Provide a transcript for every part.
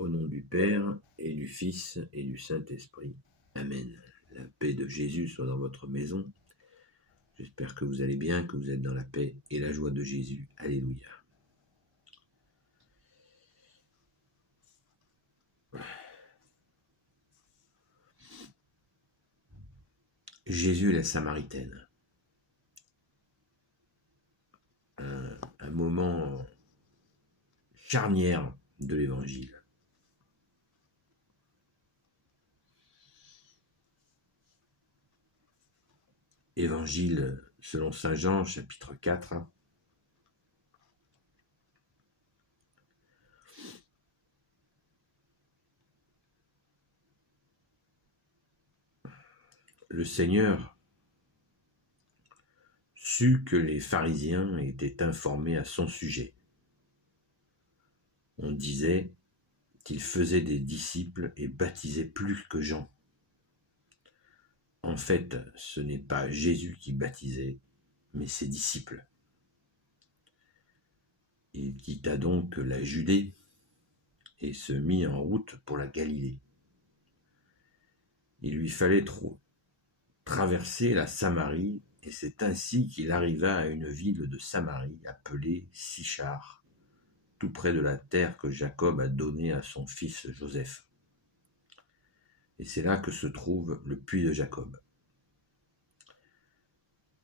Au nom du Père, et du Fils, et du Saint-Esprit. Amen. La paix de Jésus soit dans votre maison. J'espère que vous allez bien, que vous êtes dans la paix et la joie de Jésus. Alléluia. Jésus et la Samaritaine. Un moment charnière de l'Évangile. Évangile selon saint Jean, chapitre 4. Le Seigneur sut que les pharisiens étaient informés à son sujet. On disait qu'il faisait des disciples et baptisait plus que Jean. En fait, ce n'est pas Jésus qui baptisait, mais ses disciples. Il quitta donc la Judée et se mit en route pour la Galilée. Il lui fallait traverser la Samarie, et c'est ainsi qu'il arriva à une ville de Samarie appelée Sychar, tout près de la terre que Jacob a donnée à son fils Joseph. Et c'est là que se trouve le puits de Jacob.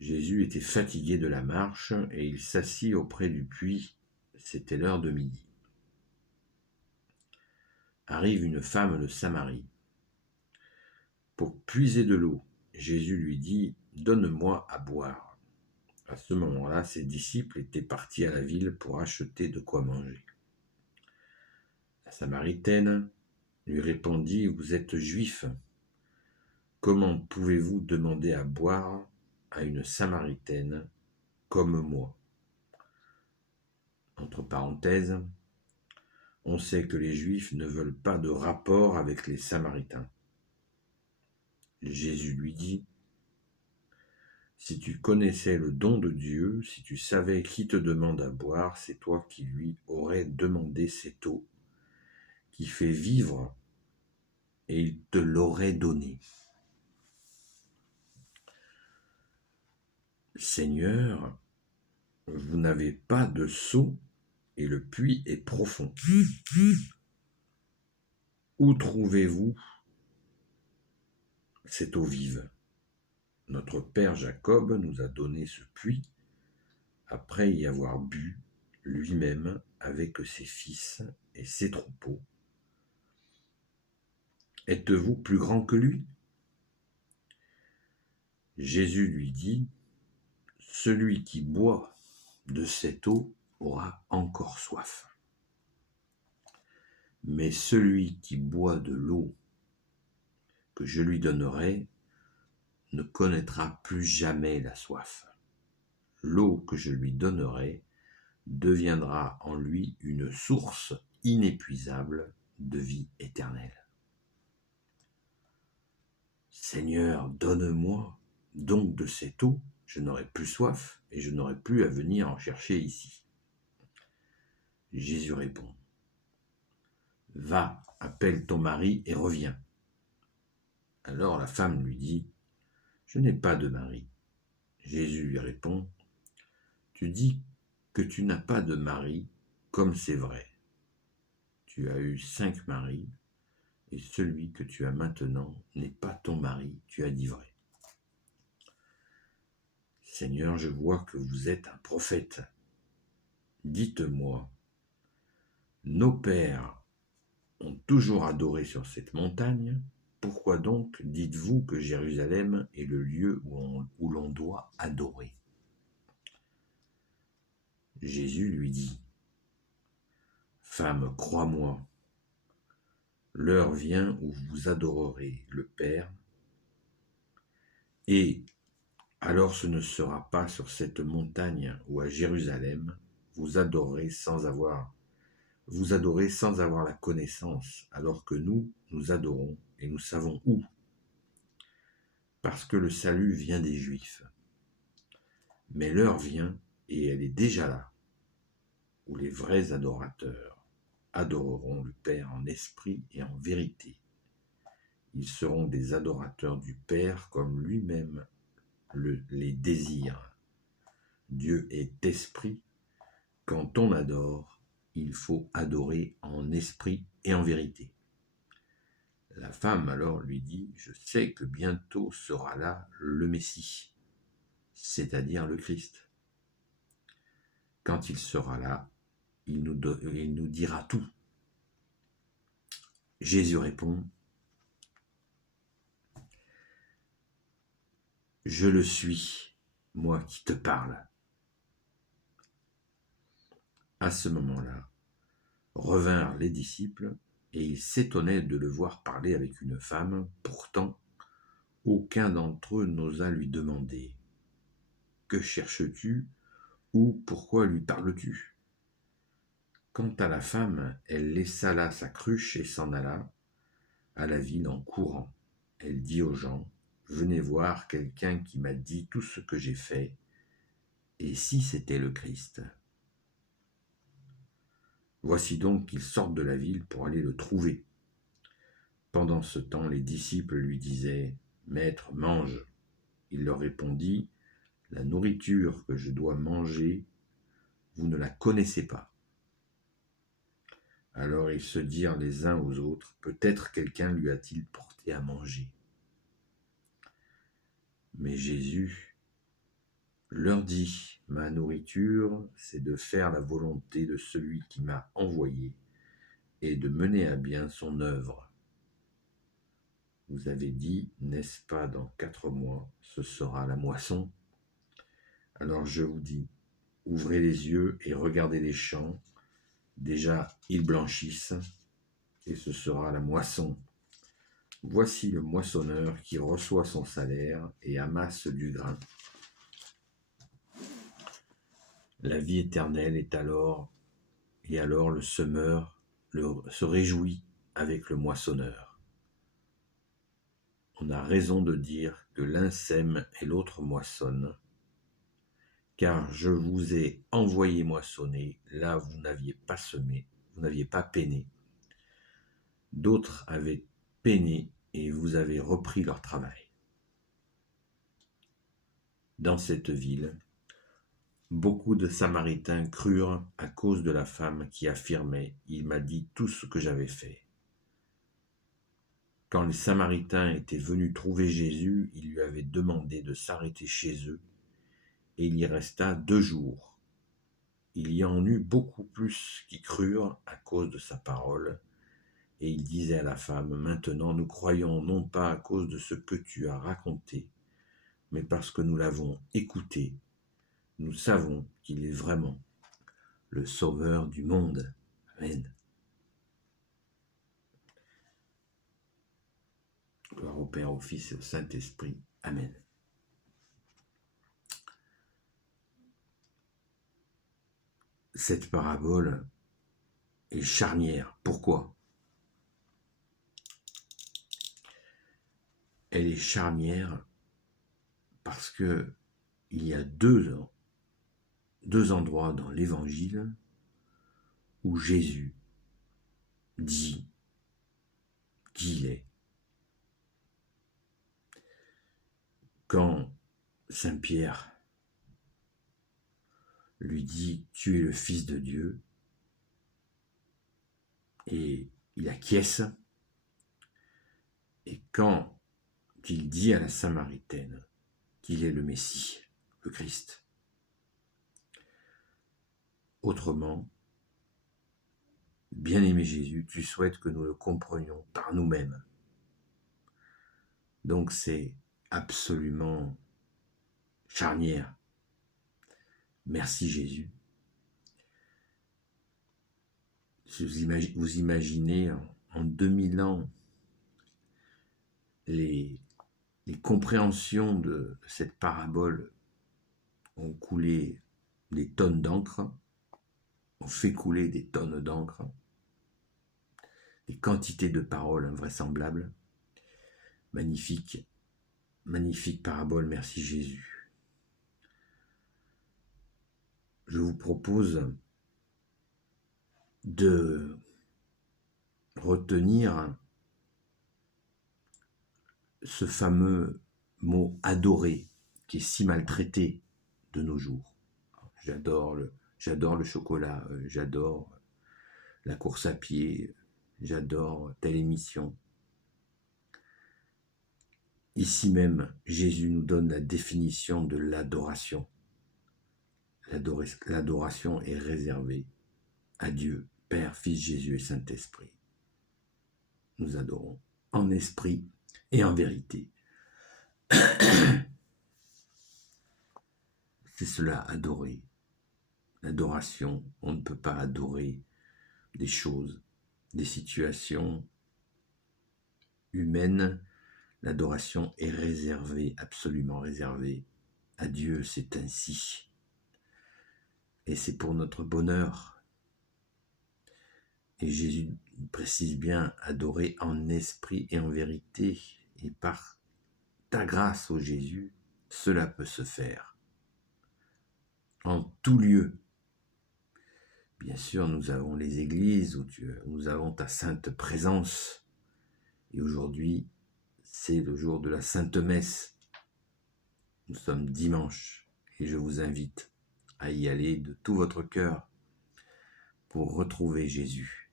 Jésus était fatigué de la marche et il s'assit auprès du puits. C'était l'heure de midi. Arrive une femme de Samarie. Pour puiser de l'eau, Jésus lui dit « Donne-moi à boire ». À ce moment-là, ses disciples étaient partis à la ville pour acheter de quoi manger. La Samaritaine lui répondit « Vous êtes juif. Comment pouvez-vous demander à boire à une Samaritaine comme moi ?» Entre parenthèses, on sait que les Juifs ne veulent pas de rapport avec les Samaritains. Jésus lui dit « Si tu connaissais le don de Dieu, si tu savais qui te demande à boire, c'est toi qui lui aurais demandé cette eau qui fait vivre, et il te l'aurait donnée. » Seigneur, vous n'avez pas de seau et le puits est profond. Où trouvez-vous cette eau vive ? Notre père Jacob nous a donné ce puits après y avoir bu lui-même avec ses fils et ses troupeaux. Êtes-vous plus grand que lui ? Jésus lui dit, celui qui boit de cette eau aura encore soif. Mais celui qui boit de l'eau que je lui donnerai ne connaîtra plus jamais la soif. L'eau que je lui donnerai deviendra en lui une source inépuisable de vie éternelle. Seigneur, donne-moi donc de cette eau, je n'aurai plus soif et je n'aurai plus à venir en chercher ici. Jésus répond, va, appelle ton mari et reviens. Alors la femme lui dit, je n'ai pas de mari. Jésus lui répond, tu dis que tu n'as pas de mari, comme c'est vrai. Tu as eu 5 maris, et celui que tu as maintenant n'est pas ton mari, tu as dit vrai. Seigneur, je vois que vous êtes un prophète. Dites-moi, nos pères ont toujours adoré sur cette montagne, pourquoi donc dites-vous que Jérusalem est le lieu où l'on doit adorer ? Jésus lui dit, femme, crois-moi, l'heure vient où vous adorerez le Père, et alors ce ne sera pas sur cette montagne ou à Jérusalem, vous adorez sans avoir la connaissance, alors que nous adorons et nous savons où. Parce que le salut vient des Juifs. Mais l'heure vient, et elle est déjà là, où les vrais adorateurs adoreront le Père en esprit et en vérité. Ils seront des adorateurs du Père comme lui-même les désire. Dieu est esprit. Quand on adore, il faut adorer en esprit et en vérité. La femme alors lui dit, je sais que bientôt sera là le Messie, c'est-à-dire le Christ. Quand il sera là, il nous dira tout. Jésus répond, je le suis, moi qui te parle. À ce moment-là, revinrent les disciples, et ils s'étonnaient de le voir parler avec une femme. Pourtant, aucun d'entre eux n'osa lui demander « Que cherches-tu » ou « Pourquoi lui parles-tu » Quant à la femme, elle laissa là sa cruche et s'en alla à la ville en courant. Elle dit aux gens « Venez voir quelqu'un qui m'a dit tout ce que j'ai fait, et si c'était le Christ ?» Voici donc qu'ils sortent de la ville pour aller le trouver. Pendant ce temps, les disciples lui disaient « Maître, mange !» Il leur répondit « La nourriture que je dois manger, vous ne la connaissez pas. » Alors ils se dirent les uns aux autres « Peut-être quelqu'un lui a-t-il porté à manger ?» Mais Jésus leur dit « Ma nourriture, c'est de faire la volonté de celui qui m'a envoyé et de mener à bien son œuvre. Vous avez dit, n'est-ce pas, dans 4 mois, ce sera la moisson. Alors je vous dis, ouvrez les yeux et regardez les champs. Déjà, ils blanchissent, et ce sera la moisson. Voici le moissonneur qui reçoit son salaire et amasse du grain. La vie éternelle est alors le semeur se réjouit avec le moissonneur. On a raison de dire que l'un sème et l'autre moissonne, car je vous ai envoyé moissonner, là vous n'aviez pas semé, vous n'aviez pas peiné. D'autres avaient peiné et vous avez repris leur travail. Dans cette ville, beaucoup de Samaritains crurent à cause de la femme qui affirmait « Il m'a dit tout ce que j'avais fait ». Quand les Samaritains étaient venus trouver Jésus, ils lui avaient demandé de s'arrêter chez eux, et il y resta 2 jours. Il y en eut beaucoup plus qui crurent à cause de sa parole, et il disait à la femme « Maintenant nous croyons non pas à cause de ce que tu as raconté, mais parce que nous l'avons écouté. Nous savons qu'il est vraiment le Sauveur du monde. » Amen. Gloire au Père, au Fils et au Saint-Esprit. Amen. Cette parabole est charnière. Pourquoi ? Elle est charnière parce que il y a deux endroits dans l'Évangile où Jésus dit qui il est. Quand Saint Pierre lui dit « Tu es le Fils de Dieu » et il acquiesce, et quand il dit à la Samaritaine qu'il est le Messie, le Christ. Autrement, bien-aimé Jésus, tu souhaites que nous le comprenions par nous-mêmes. Donc c'est absolument charnière. Merci Jésus. Vous imaginez en 2000 ans les compréhensions de cette parabole ont coulé des tonnes d'encre, ont fait couler des tonnes d'encre, des quantités de paroles invraisemblables. Magnifique, magnifique parabole, merci Jésus. Je vous propose de retenir ce fameux mot adorer qui est si maltraité de nos jours. J'adore le chocolat, j'adore la course à pied, j'adore telle émission. Ici même, Jésus nous donne la définition de l'adoration. L'adoration est réservée à Dieu, Père, Fils, Jésus et Saint-Esprit. Nous adorons en esprit et en vérité. C'est cela, adorer. L'adoration, on ne peut pas adorer des choses, des situations humaines. L'adoration est réservée, absolument réservée à Dieu, c'est ainsi. Et c'est pour notre bonheur. Et Jésus précise bien, adorer en esprit et en vérité. Et par ta grâce, ô Jésus, cela peut se faire. En tout lieu. Bien sûr, nous avons les églises où nous avons ta sainte présence. Et aujourd'hui, c'est le jour de la Sainte Messe. Nous sommes dimanche et je vous invite à y aller de tout votre cœur pour retrouver Jésus.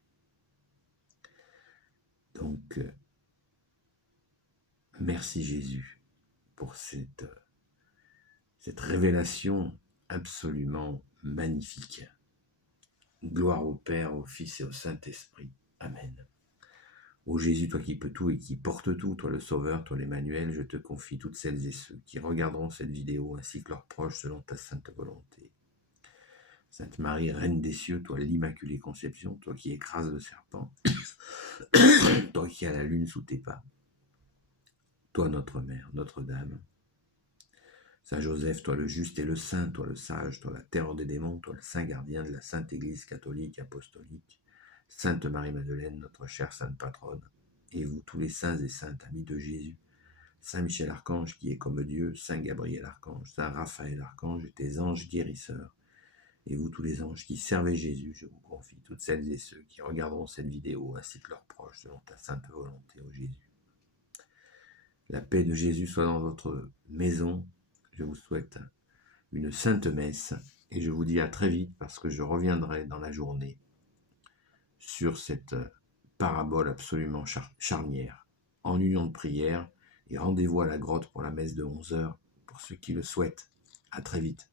Donc, merci Jésus pour cette révélation absolument magnifique. Gloire au Père, au Fils et au Saint-Esprit. Amen. Ô Jésus, toi qui peux tout et qui portes tout, toi le Sauveur, toi l'Emmanuel, je te confie toutes celles et ceux qui regarderont cette vidéo ainsi que leurs proches selon ta sainte volonté. Sainte Marie, Reine des cieux, toi l'Immaculée Conception, toi qui écrases le serpent, toi qui as la lune sous tes pas, toi notre Mère, Notre-Dame, Saint Joseph, toi le juste et le saint, toi le sage, toi la terreur des démons, toi le saint gardien de la Sainte Église catholique apostolique, Sainte Marie-Madeleine, notre chère sainte patronne, et vous tous les saints et saintes amis de Jésus, Saint Michel Archange qui est comme Dieu, Saint Gabriel Archange, Saint Raphaël Archange et tes anges guérisseurs, et vous tous les anges qui servez Jésus, je vous confie toutes celles et ceux qui regarderont cette vidéo ainsi que leurs proches selon ta sainte volonté, ô Jésus. La paix de Jésus soit dans votre maison. Je vous souhaite une sainte messe et je vous dis à très vite parce que je reviendrai dans la journée sur cette parabole absolument charnière en union de prière et rendez-vous à la grotte pour la messe de 11h pour ceux qui le souhaitent. À très vite.